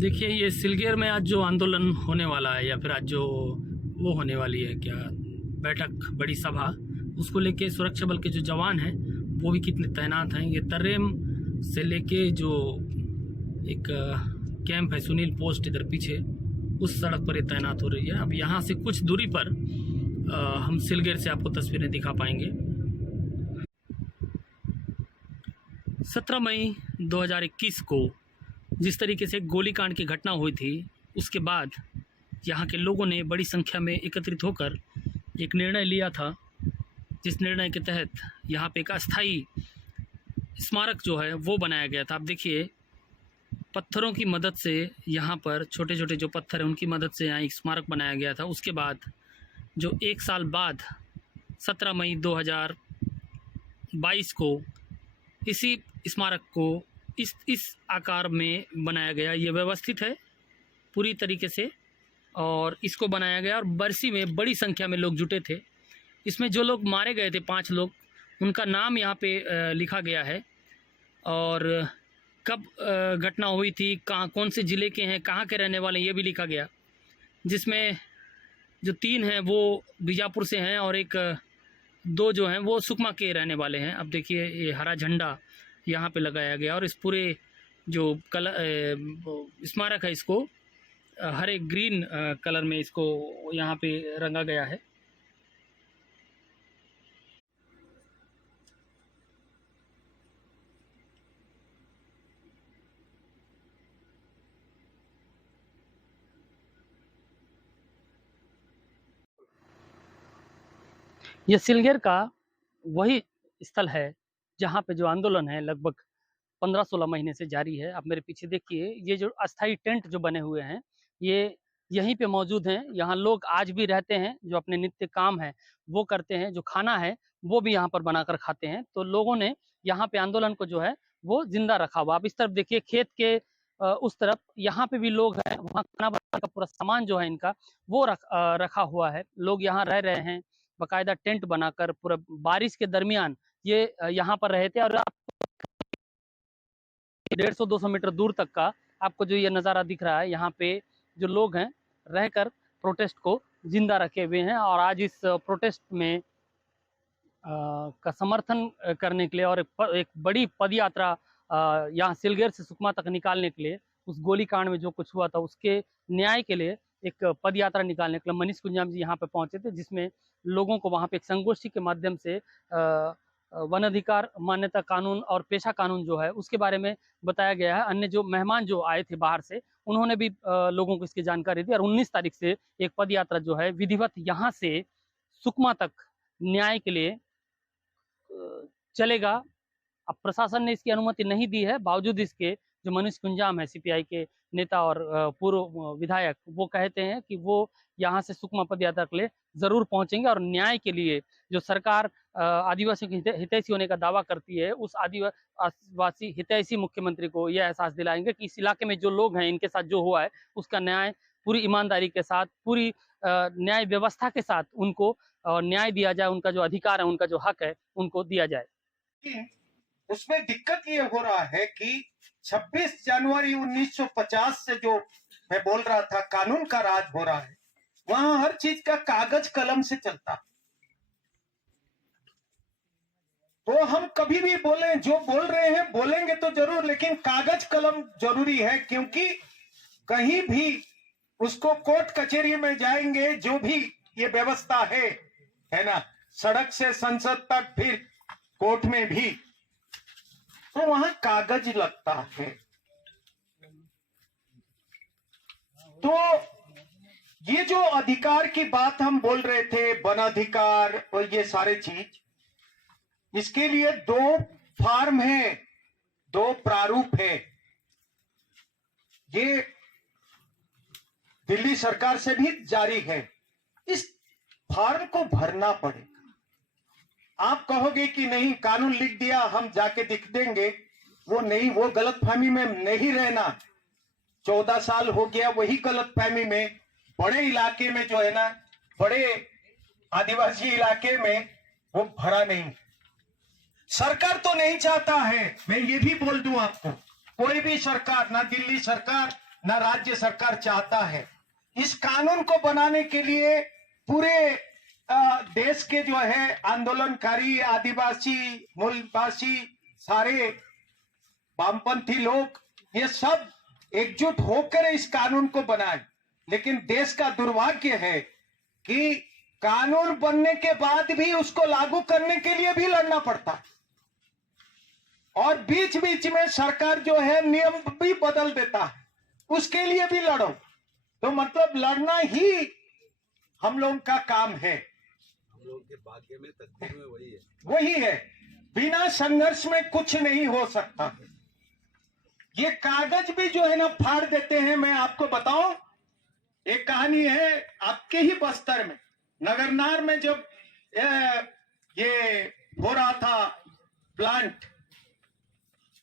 देखिए, ये सिलगेर में आज जो आंदोलन होने वाला है या फिर आज जो वो होने वाली है क्या बैठक, बड़ी सभा, उसको लेके सुरक्षा बल के जो जवान हैं वो भी कितने तैनात हैं। ये तर्रेम से लेके जो एक कैंप है सुनील पोस्ट इधर पीछे, उस सड़क पर ये तैनात हो रही है। अब यहाँ से कुछ दूरी पर हम सिलगेर से आपको तस्वीरें दिखा पाएंगे। 17 मई 2021 को जिस तरीके से गोलीकांड की घटना हुई थी, उसके बाद यहाँ के लोगों ने बड़ी संख्या में एकत्रित होकर एक निर्णय लिया था, जिस निर्णय के तहत यहाँ पे एक अस्थायी स्मारक जो है वो बनाया गया था। आप देखिए, पत्थरों की मदद से यहाँ पर छोटे छोटे जो पत्थर हैं उनकी मदद से यहाँ एक स्मारक बनाया गया था। उसके बाद जो एक साल बाद 17 मई 2022 को इसी स्मारक को इस आकार में बनाया गया। ये व्यवस्थित है पूरी तरीके से और इसको बनाया गया और बरसी में बड़ी संख्या में लोग जुटे थे। इसमें जो लोग मारे गए थे 5 लोग, उनका नाम यहाँ पे लिखा गया है और कब घटना हुई थी, कहाँ, कौन से ज़िले के हैं, कहाँ के रहने वाले, ये भी लिखा गया। जिसमें जो 3 हैं वो बीजापुर से हैं और 2 जो हैं वो सुकमा के रहने वाले हैं। अब देखिए, ये हरा झंडा यहाँ पे लगाया गया और इस पूरे जो स्मारक है इसको हरे ग्रीन कलर में इसको यहाँ पे रंगा गया है। ये सिलगेर का वही स्थल है जहाँ पे जो आंदोलन है लगभग 15-16 महीने से जारी है। आप मेरे पीछे देखिए, ये जो अस्थाई टेंट जो बने हुए हैं ये यहीं पे मौजूद हैं। यहाँ लोग आज भी रहते हैं, जो अपने नित्य काम है वो करते हैं, जो खाना है वो भी यहाँ पर बनाकर खाते हैं। तो लोगों ने यहाँ पे आंदोलन को जो है वो जिंदा रखा हुआ। आप इस तरफ देखिए, खेत के उस तरफ यहाँ पे भी लोग हैं, वहाँ खाना बनाने का पूरा सामान जो है इनका वो रखा हुआ है। लोग यहाँ रह रहे हैं बाकायदा टेंट बनाकर। पूरा बारिश के दरमियान ये यहाँ पर रहे थे और 150-200 मीटर दूर तक का आपको जो ये नज़ारा दिख रहा है, यहाँ पे जो लोग हैं रहकर प्रोटेस्ट को जिंदा रखे हुए हैं और आज इस प्रोटेस्ट में का समर्थन करने के लिए और एक बड़ी पद यात्रा यहाँ सिलगेर से सुकमा तक निकालने के लिए, उस गोलीकांड में जो कुछ हुआ था उसके न्याय के लिए एक पद यात्रा निकालने के लिए मनीष कुंजाम जी यहाँ पे पहुंचे थे, जिसमें लोगों को वहाँ पे एक संगोष्ठी के माध्यम से वन अधिकार मान्यता कानून और पेशा कानून जो है उसके बारे में बताया गया है। अन्य जो मेहमान जो आए थे बाहर से, उन्होंने भी लोगों को इसकी जानकारी दी और 19 तारीख से एक पद यात्रा जो है विधिवत यहाँ से सुकमा तक न्याय के लिए चलेगा। अब प्रशासन ने इसकी अनुमति नहीं दी है, बावजूद इसके जो मनीष कुंजाम है सीपीआई के नेता और पूर्व विधायक, वो कहते हैं कि वो यहाँ से सुकमा पद यात्रा के लिए जरूर पहुंचेंगे और न्याय के लिए जो सरकार आदिवासियों के हितैषी होने का दावा करती है, उस आदिवासी हितैषी मुख्यमंत्री को यह एहसास दिलाएंगे कि इस इलाके में जो लोग हैं इनके साथ जो हुआ है उसका न्याय पूरी ईमानदारी के साथ, पूरी न्याय व्यवस्था के साथ उनको न्याय दिया जाए, उनका जो अधिकार है, उनका जो हक है उनको दिया जाए। उसमें दिक्कत ये हो रहा है कि 26 जनवरी 1950 से जो मैं बोल रहा था कानून का राज हो रहा है, वहां हर चीज का कागज कलम से चलता। तो हम कभी भी बोले, जो बोल रहे हैं बोलेंगे तो जरूर, लेकिन कागज कलम जरूरी है, क्योंकि कहीं भी उसको कोर्ट कचहरी में जाएंगे, जो भी ये व्यवस्था है ना, सड़क से संसद तक, फिर कोर्ट में भी, तो वहां कागज लगता है। तो ये जो अधिकार की बात हम बोल रहे थे, वन अधिकार और ये सारे चीज, इसके लिए 2 फॉर्म है, 2 प्रारूप है। ये दिल्ली सरकार से भी जारी है। इस फॉर्म को भरना पड़ेगा। आप कहोगे कि नहीं, कानून लिख दिया हम जाके दिख देंगे, वो नहीं, वो गलतफहमी में नहीं रहना। 14 साल हो गया वही गलतफहमी में, बड़े इलाके में जो है ना, बड़े आदिवासी इलाके में वो भरा नहीं। सरकार तो नहीं चाहता है, मैं ये भी बोल दूं आपको, कोई भी सरकार, ना दिल्ली सरकार न राज्य सरकार चाहता है। इस कानून को बनाने के लिए पूरे देश के जो है आंदोलनकारी, आदिवासी, मूलवासी, सारे वामपंथी लोग, ये सब एकजुट होकर इस कानून को बनाए। लेकिन देश का दुर्भाग्य है कि कानून बनने के बाद भी उसको लागू करने के लिए भी लड़ना पड़ता है, और बीच बीच में सरकार जो है नियम भी बदल देता है, उसके लिए भी लड़ो। तो मतलब लड़ना ही हम लोगों का काम है, हम लोगों के भाग्य में, तकदीर में वही है। बिना संघर्ष में कुछ नहीं हो सकता। ये कागज भी जो है ना फाड़ देते हैं। मैं आपको बताऊं, एक कहानी है आपके ही बस्तर में, नगरनार में, जब ये हो रहा था प्लांट,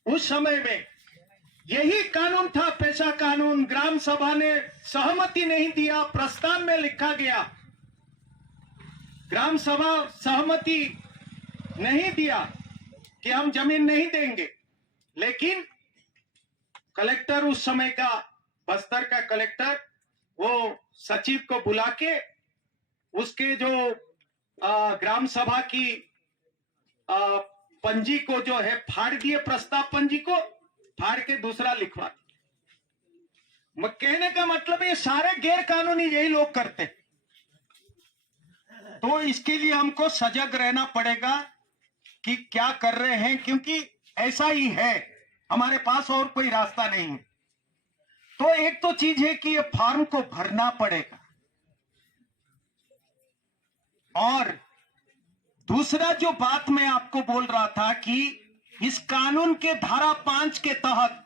उस समय में यही कानून था, पेशा कानून। ग्राम सभा ने सहमति नहीं दिया, प्रस्ताव में लिखा गया, ग्राम सभा सहमति नहीं दिया कि हम जमीन नहीं देंगे। लेकिन कलेक्टर, उस समय का बस्तर का कलेक्टर, वो सचिव को बुला के उसके जो ग्राम सभा की पंजी को जो है फाड़ दिए, प्रस्ताव पंजी को फाड़ के दूसरा लिखवा दिया। कहने का मतलब ये सारे गैर कानूनी यही लोग करते। तो इसके लिए हमको सजग रहना पड़ेगा कि क्या कर रहे हैं, क्योंकि ऐसा ही है, हमारे पास और कोई रास्ता नहीं है। तो एक तो चीज है कि ये फॉर्म को भरना पड़ेगा, और दूसरा जो बात मैं आपको बोल रहा था कि इस कानून के धारा 5 के तहत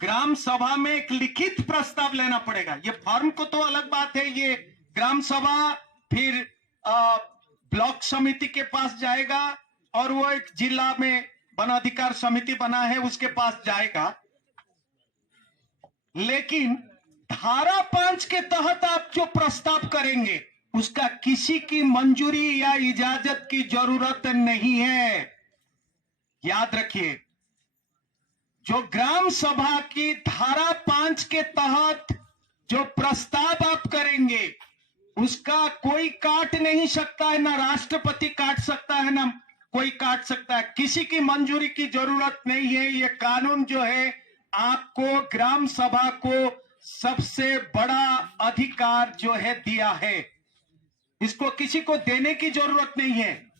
ग्राम सभा में एक लिखित प्रस्ताव लेना पड़ेगा। ये फॉर्म को तो अलग बात है, ये ग्राम सभा फिर ब्लॉक समिति के पास जाएगा, और वो एक जिला में वनाधिकार समिति बना है उसके पास जाएगा। लेकिन धारा 5 के तहत आप जो प्रस्ताव करेंगे उसका किसी की मंजूरी या इजाजत की जरूरत नहीं है। याद रखिए, जो ग्राम सभा की धारा 5 के तहत जो प्रस्ताव आप करेंगे उसका कोई काट नहीं सकता है, ना राष्ट्रपति काट सकता है, ना कोई काट सकता है। किसी की मंजूरी की जरूरत नहीं है। ये कानून जो है आपको, ग्राम सभा को सबसे बड़ा अधिकार जो है दिया है, इसको किसी को देने की जरूरत नहीं है।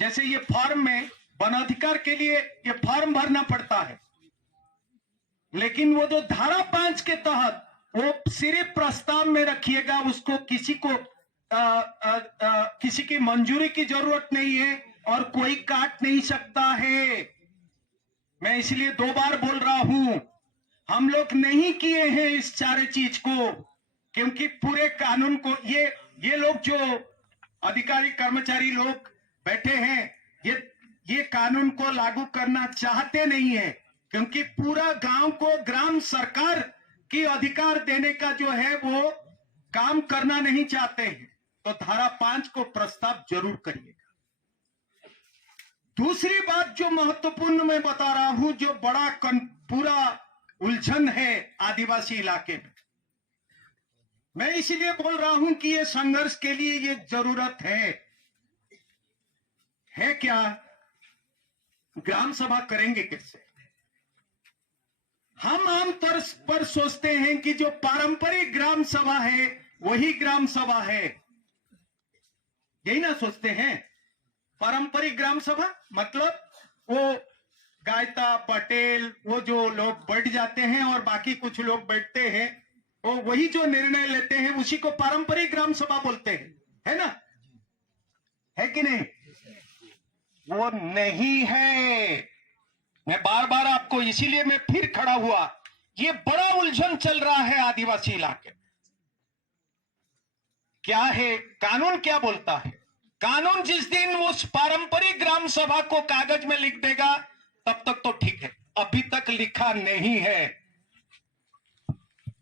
जैसे ये फॉर्म में वनाधिकार के लिए ये फॉर्म भरना पड़ता है, लेकिन वो जो धारा 5 के तहत वो सिर्फ प्रस्ताव में रखिएगा, उसको किसी को किसी की मंजूरी की जरूरत नहीं है और कोई काट नहीं सकता है। मैं इसलिए 2 बार बोल रहा हूं, हम लोग नहीं किए हैं इस सारे चीज को, क्योंकि पूरे कानून को ये लोग जो अधिकारी कर्मचारी लोग बैठे हैं, ये कानून को लागू करना चाहते नहीं है, क्योंकि पूरा गांव को ग्राम सरकार की अधिकार देने का जो है वो काम करना नहीं चाहते हैं। तो धारा 5 को प्रस्ताव जरूर करिएगा। दूसरी बात जो महत्वपूर्ण मैं बता रहा हूं, जो बड़ा पूरा उलझन है आदिवासी इलाके में, मैं इसीलिए बोल रहा हूं कि ये संघर्ष के लिए ये जरूरत है क्या? ग्राम सभा करेंगे कैसे? हम आमतौर पर सोचते हैं कि जो पारंपरिक ग्राम सभा है वही ग्राम सभा है, यही ना सोचते हैं। पारंपरिक ग्राम सभा मतलब वो गायता, पटेल, वो जो लोग बैठ जाते हैं और बाकी कुछ लोग बैठते हैं, वो वही जो निर्णय लेते हैं उसी को पारंपरिक ग्राम सभा बोलते हैं, है ना? है कि नहीं? वो नहीं है। मैं बार बार आपको, इसीलिए मैं फिर खड़ा हुआ, ये बड़ा उलझन चल रहा है आदिवासी इलाके में। क्या है कानून? क्या बोलता है कानून? जिस दिन उस पारंपरिक ग्राम सभा को कागज में लिख देगा तब तक तो ठीक है, अभी तक लिखा नहीं है।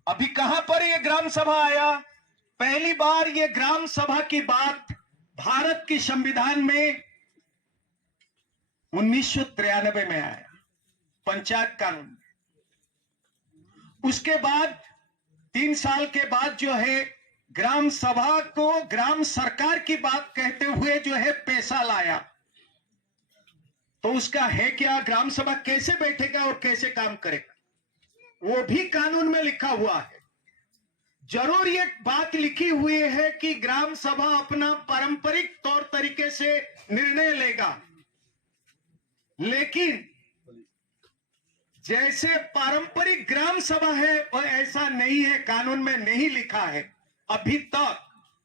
अभी कहां पर ये ग्राम सभा आया? पहली बार ये ग्राम सभा की बात भारत की संविधान में 1993 में आया, पंचायत कानून। उसके बाद 3 साल के बाद जो है ग्राम सभा को ग्राम सरकार की बात कहते हुए जो है पैसा लाया, तो उसका है क्या? ग्राम सभा कैसे बैठेगा और कैसे काम करेगा, वो भी कानून में लिखा हुआ है। जरूर ये बात लिखी हुई है कि ग्राम सभा अपना पारंपरिक तौर तरीके से निर्णय लेगा, लेकिन जैसे पारंपरिक ग्राम सभा है वो ऐसा नहीं है, कानून में नहीं लिखा है अभी तक।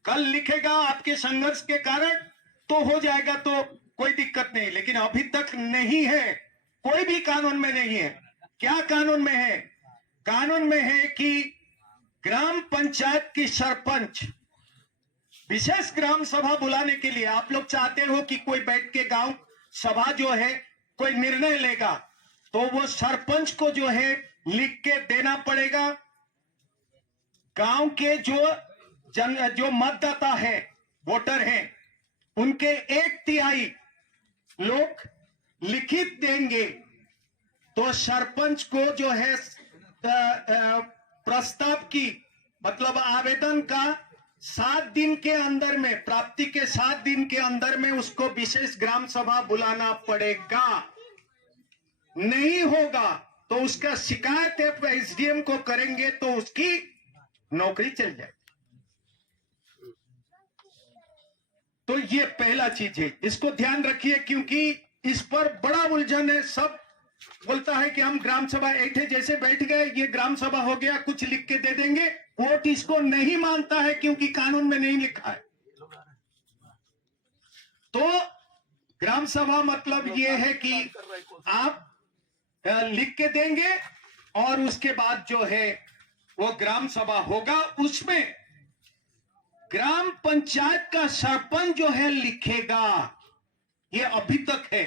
कल लिखेगा आपके संघर्ष के कारण तो हो जाएगा, तो कोई दिक्कत नहीं, लेकिन अभी तक नहीं है, कोई भी कानून में नहीं है। क्या कानून में है? कानून में है कि ग्राम पंचायत की सरपंच विशेष ग्राम सभा बुलाने के लिए, आप लोग चाहते हो कि कोई बैठ के गांव सभा जो है कोई निर्णय लेगा, तो वो सरपंच को जो है लिख के देना पड़ेगा। गांव के जो मतदाता है, वोटर हैं, उनके 1/3 लोग लिखित देंगे, तो सरपंच को जो है प्रस्ताव की मतलब आवेदन का 7 दिन के अंदर में, प्राप्ति के 7 दिन के अंदर में उसको विशेष ग्राम सभा बुलाना पड़ेगा। नहीं होगा तो उसका शिकायत एसडीएम को करेंगे तो उसकी नौकरी चल जाए। तो ये पहला चीज है, इसको ध्यान रखिए, क्योंकि इस पर बड़ा उलझन है। सब बोलता है कि हम ग्राम सभा ऐठे जैसे बैठ गए, ये ग्राम सभा हो गया, कुछ लिख के दे देंगे। वोट इसको नहीं मानता है क्योंकि कानून में नहीं लिखा है। तो ग्राम सभा मतलब ये है कि आप लिख के देंगे और उसके बाद जो है वो ग्राम सभा होगा, उसमें ग्राम पंचायत का सरपंच जो है लिखेगा। ये अभी तक है।